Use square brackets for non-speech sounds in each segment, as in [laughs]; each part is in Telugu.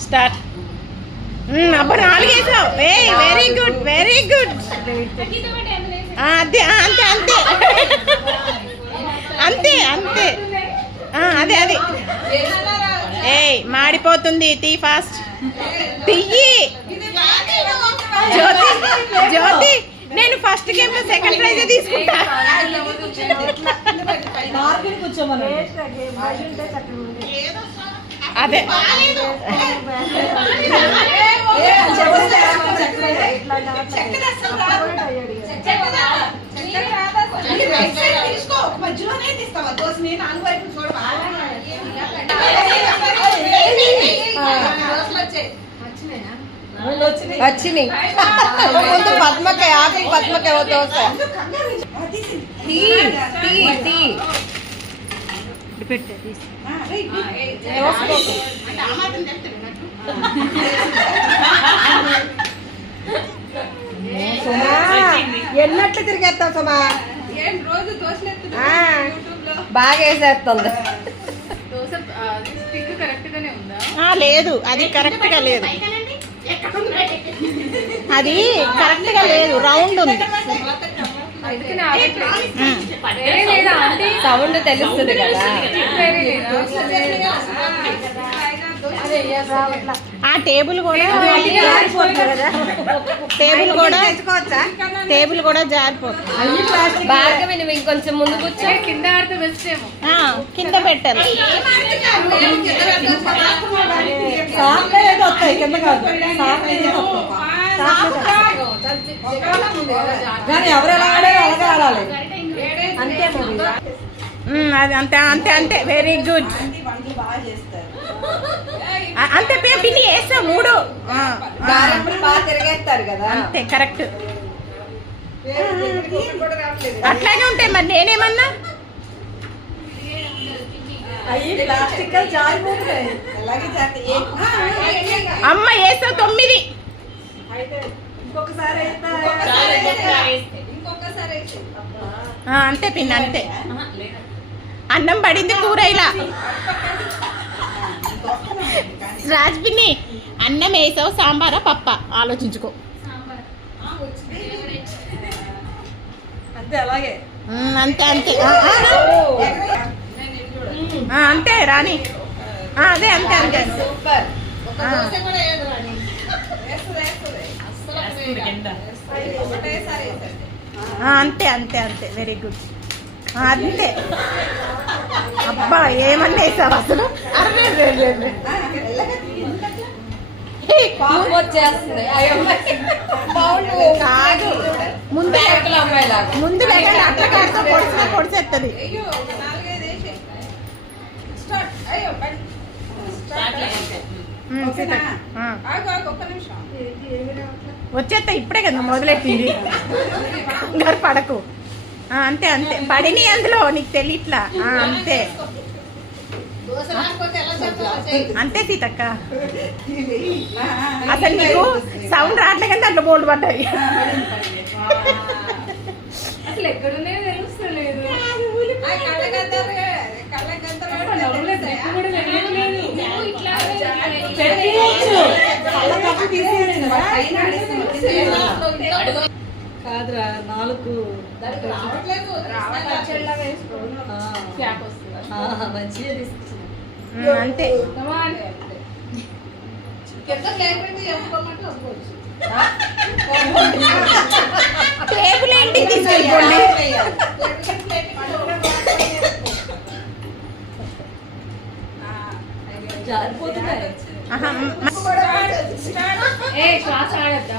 స్టార్ట్. అబ్బా నాలుగేసావు. ఏ వెరీ గుడ్ వెరీ గుడ్ అదే అంతే అంతే అంతే. అంతే ఆ, అదే అదే. ఏయ్ మాడిపోతుంది తీ ఫాస్ట్. తియ్యి జ్యోతి జ్యోతి నేను ఫస్ట్ గేమ్లో సెకండ్ ప్రైజ్ తీసుకుంటా. అదే. వచ్చినాయి. ముందు పద్మకాయ ఆకలి పద్మకాయ దోశ. టీ టీ. టీ సుమా ఎన్నట్లు తిరిగేస్తావు సుమా? బాగా వేసేస్తుంది లేదు అది కరెక్ట్గా లేదు. అది కరెక్ట్గా లేదు రౌండ్ ఉంది. సౌండ్ తెలుస్తుంది కదా. ఆ టేబుల్ కూడా టేబుల్ కూడా టేబుల్ కూడా జారిపోతుంది. భార్గవి నువ్వు ఇంకొంచెం ముందు కూర్చో. కింద కింద పెట్టారు కానీ ఎవరు ఎలా ఆడారో అలాగే ఆడాలి. ఉమ్, అది అంతే అంతే అంతే. వెరీ గుడ్ అంతే పే పిన్ని వేస్తా మూడు. తిరిగేస్తారు కదా. అంతే కరెక్ట్. అట్లానే ఉంటాయి మరి నేనేమన్నా? అమ్మ వేస్తా తొమ్మిది. ఇంకొకసారి ఆ, అంతే పిన్ని అంతే. అన్నం పడింది కూర ఇలా. రాజ్ పిన్ని అన్నం వేసావు సాంబారా పప్ప? ఆలోచించుకో. అంతే అలాగే. అంతే అంతే. అంతే రాణి. ఆ, అదే అంతే అంతే. సూపర్. అంతే అంతే అంతే. వెరీ గుడ్ అంతే. అబ్బా ఏమన్నా వేసావు అసలు కాదు. ముందు ముందు అట్ల పొడిచినా పొడిచేస్తుంది. వచ్చేస్తా ఇప్పుడే కదా మొదలెట్టింది. [laughs] కంగారు పడకు. అంతే అంతే పడిని అందులో నీకు తెలియట్లా అంతే అంతే సీతక్క అసలు నీకు సౌండ్ రావట్లే కానీ దాంట్లో బోల్డ్ పడ్డాయి కాదురా నాలుగు. క్యాప్ వస్తుందా? మంచిగా ఉమ్, అంతే. టేబుల్ ఏంటి? తీసుకెళ్ళిపోండి జారిపోతున్నాయి. ఏ శ్వాస ఆడద్దా?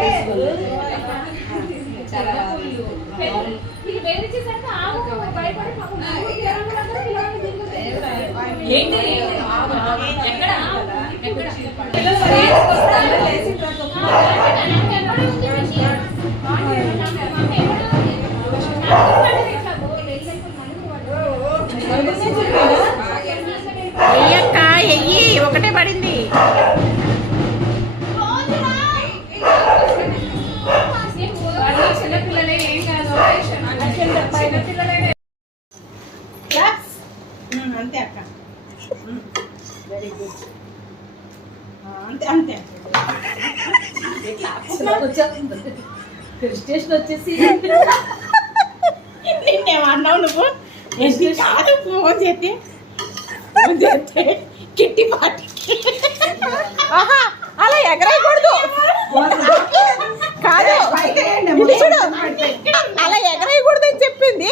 తీసుకున్నారు. చాలా బాగుంది. ఇది వేధించేసరికి ఆగు భయపడి పాపం నువ్వు తిరగకుండా పిల్లల్ని తిరుగుతుంది. ఏంటి ఎక్కడ అయ్యక్క ఎయ్యి ఒకటే పడింది వాళ్ళు చిన్నపిల్లలే ఏం కాదు చిన్నపిల్లలే అంతే అక్క అంతే అంతే వచ్చేస్తుంది. స్టేషన్ వచ్చేసి [laughs] నిన్నేమన్నావు నువ్వు. కాదు ఫోన్ చేస్తే. ఫోన్ చేస్తే కిట్టి పార్టీకి. ఆహా అలా ఎగరేయకూడదు. కాదు. చూడు అలా ఎగరేయకూడదు అని చెప్పింది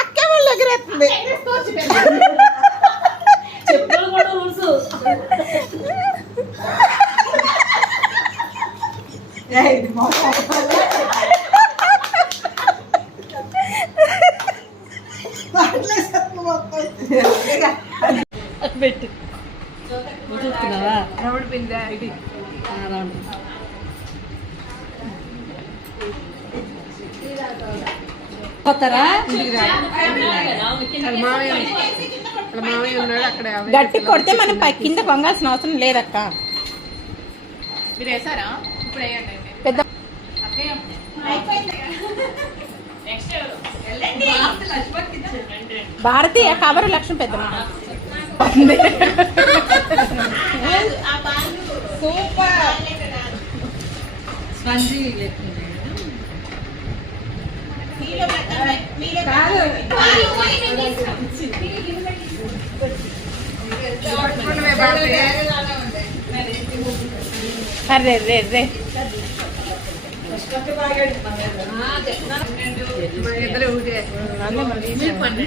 అక్క వాళ్ళు ఎగరేస్తుంది చెప్పులు కూడా రూల్స్ పెట్టు నువ్వు చూస్తున్నావా రౌండ్ పిందా ఇది ఆ, రౌండ్ పోతారా గట్టి కొడితే మనం కింద కొంగాల్సిన అవసరం లేదక్క. పెద్ద భారతి ఆ కవరు లక్ష్మి పెద్దమ్మ. స్పంజీ లేకుండా అరే రే రే అన్నీ మళ్ళీ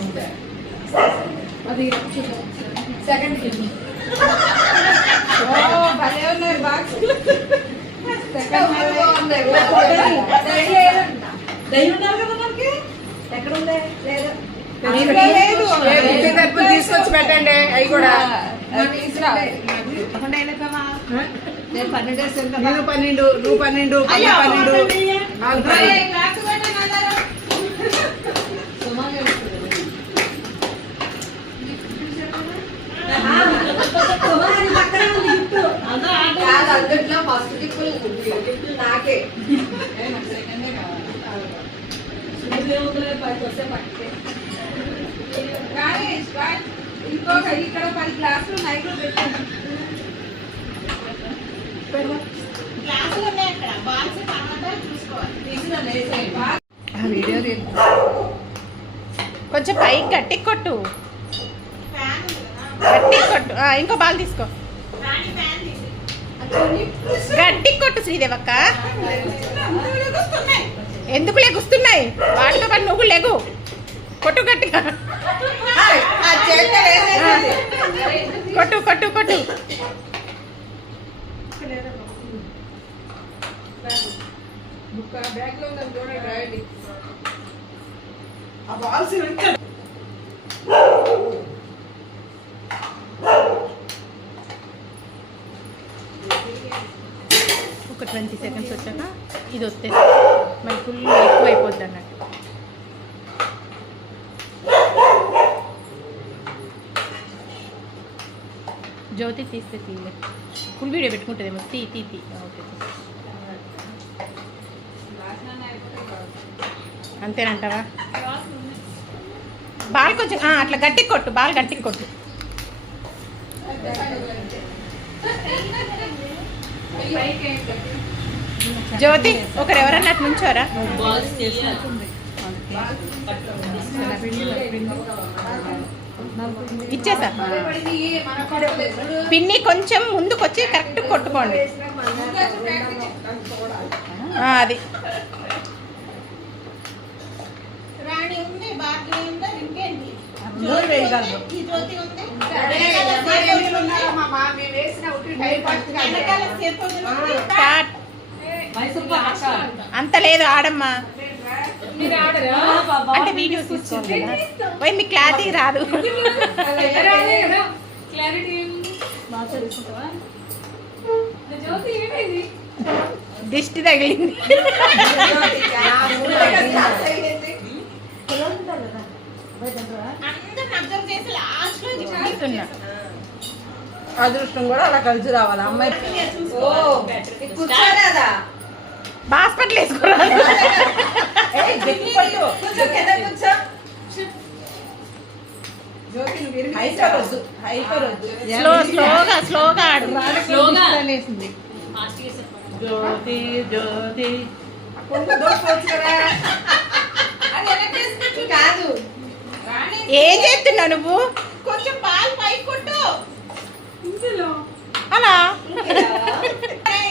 ఉంటాయి అది సెకండ్ ఫిల్మ్ తీసుకొచ్చి పెట్టండి అవి కూడా. పన్నెండు నువ్వు పన్నెండు పన్నెండు అందుట్లో ఫస్ట్ టిప్పులు నాకే. ఇంకొక ఇక్కడ పది గ్లాసులు నైట్ పెట్టాను ఆ వీడియో కొంచెం పైకి గట్టి కొట్టు. గట్టి కొట్టు. ఇంకో బాల్ తీసుకో. గట్టి కొట్టు శ్రీదేవక్క. ఎందుకు లెగుస్తున్నాయి? వాటితో పాటు నువ్వు లెగు. కొట్టు గట్టిగా. కొట్టు కొట్టు కొట్టు. ఒక ట్వంటీ సెకండ్స్ వచ్చాక ఇది వస్తే మరి ఫుల్ ఎక్కువ అయిపోద్ది అన్నట్టు జ్యోతి తీస్తే తీయలే. ఫుల్ వీడియో పెట్టుకుంటుందేమో? తీ తీ తీ. ఓకే అంతేనంటావా? బాల్ కొంచెం అట్లా గట్టి కొట్టు బాల్ గట్టి కొట్టు. జ్యోతి ఒకరు ఎవరన్నా అటు నుంచోరా? ఇచ్చేసా? పిన్ని కొంచెం ముందుకు వచ్చి కరెక్ట్ కొట్టుకోండి. ఆ, అది. స్టార్ట్. అంత లేదు ఆడమ్మా. అంటే వీడియోస్ తీసుకోవాలి కదా పోయి మీ క్లారిటీ రాదు. [laughs] దిష్టి తగిలింది. అదృష్టం కూడా అలా కలిసి రావాలి. అమ్మాయి హాస్పిటల్ వేసుకోరా. ఏయ్, గట్టి పట్టు. కూర్చో కింద కూర్చో. హైపర్ వద్దు హైపర్ వద్దు. స్లో స్లోగా స్లోగా ఆడు. స్లోగా. జ్యోతి జ్యోతి. కదా. ఏం చేస్తున్నావు నువ్వు? కొంచెం పాలు పైకి కొట్టు. అలా? [laughs]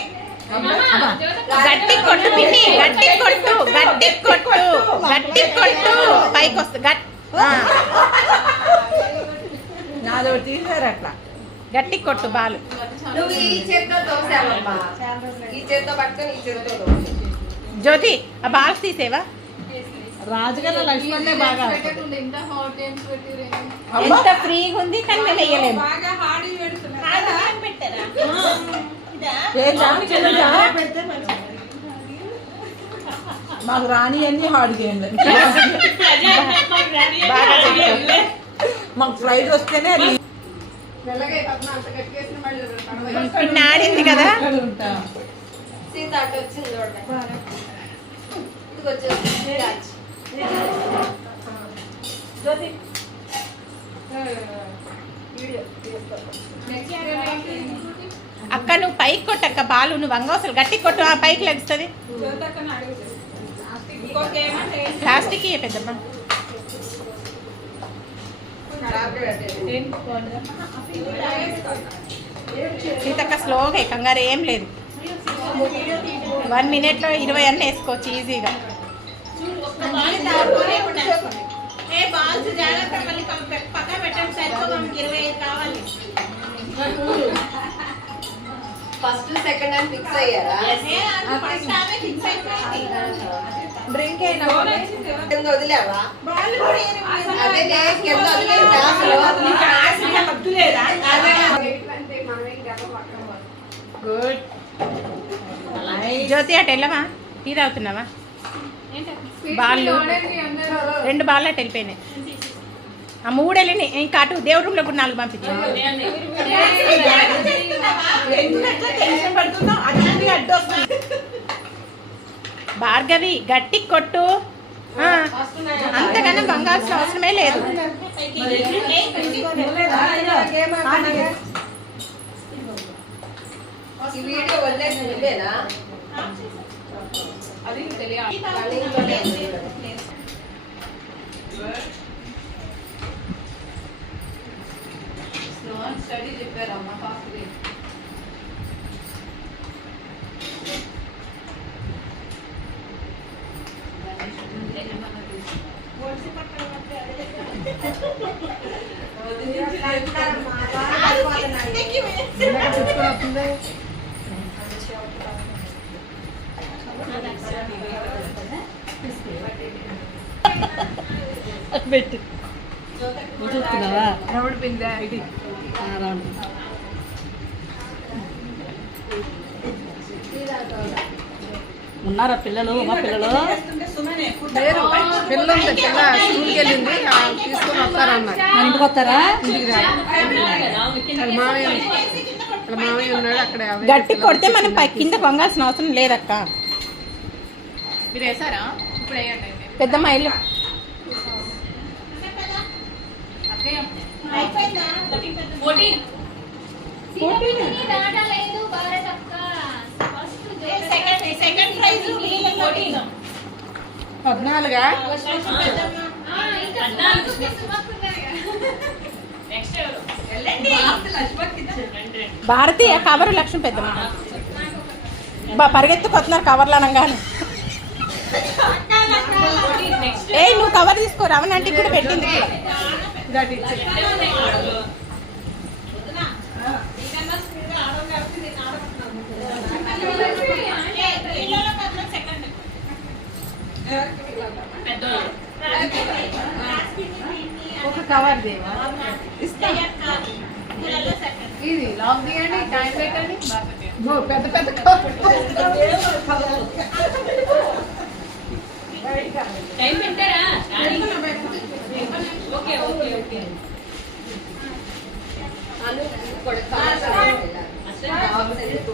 గట్టి కొట్టు పిన్ని. గట్టి కొట్టు గట్టి కొట్టు గట్టి కొట్టు. పైకి వస్తుంది గట్ నాదో తీసారు అట్లా. గట్టి కొట్టు బాలు. నువ్వు ఈ చేత్తో ఈ చేత్తో పట్టుకొని ఈ చేత్తో జ్యోతి ఆ బాల్స్ తీసేవా? రాజుగారు లక్ష్మణ్నే బాగా. ఎంత ఫ్రీగా ఉంది కానీ మేము వేయలేము. బాగా హాడీ పెడుతున్నా పెట్టారా? మాకు రాని అన్ని హార్డ్ గేమ్లు చెప్పావు. మాకు ఫ్లైట్ వస్తేనే ఆడింది కదా. సీత అటు వచ్చింది చూడండి. అక్క నువ్వు పైకి కొట్టక్క బాలు నువ్వు వంగవసలు గట్టి కొట్టు ఆ పైకి లెగుస్తుంది. ప్లాస్టిక్ పెద్దమ్మ. సీతక్క స్లోగా కంగారు ఏం లేదు. వన్ మినిట్లో ఇరవై అన్నీ వేసుకోవచ్చు ఈజీగా. జాగ్రత్త మళ్ళీ పక్కన పెట్టండి సరిపోదు ఇరవై కావాలి. ఫస్ట్ సెకండ్ అని ఫిక్స్ అయ్యారా డ్రింక్ అయినా కింద వదిలేవా. అదే నేను కింద వదిలేదు క్లాసులో గుడ్ జ్యోతి అటు వెళ్ళవా టీ తాగుతున్నావా బాళ్ళు రెండు బాళ్ళు అటు వెళ్ళిపోయినాయి ఆ మూడు ఇంకా అటు దేవుడి రూమ్లో కూడా నాలుగు పంపించాను భార్గవి గట్టి కొట్టు. అంతకన్నా బంగాల్సిన అవసరమే లేదు. అది తెలియాలి స్టడీ చెప్పారమ్మా ఫాస్ట్ ఎప్పుడు వస్తుంది పెట్టు నువ్వు చూస్తున్నావా రౌండ్ ఉన్నారా పిల్లలు? మా పిల్లలు? లేరు. పిల్ల ఉంది పిల్ల స్కూల్కి వెళ్ళింది. తీసుకొని మన ఇంటికి వస్తారా? ఇంటికి రాదు మామయ్య ఉన్నాడు. అక్కడ గట్టి కొడితే మనం పై కింద కొంగాల్సిన అవసరం లేదక్క. మీరు వేసారా? ఇప్పుడు వేయండి పెద్దమ్మ ఇల్లు. పద్నాలుగా? భారతి ఆ కవర్ లక్ష్మి పెద్దమ్మ. బా పరిగెత్తుకొస్తున్నారు కవర్లు అనగానే. ఏ నువ్వు కవర్ తీసుకో. రవణ అంటే కూడా పెట్టింది ఇక్కడ. ఒక కవర్ దేవా? ఇస్తా. ఇది లాక్ తీయండి టైం పెట్టండి పెద్ద పెద్ద కవర్ టైం పెట్టారా? ఓకే ఓకే ఓకే అను కూడా కావాలి. బాక్స్ ఎందుకు?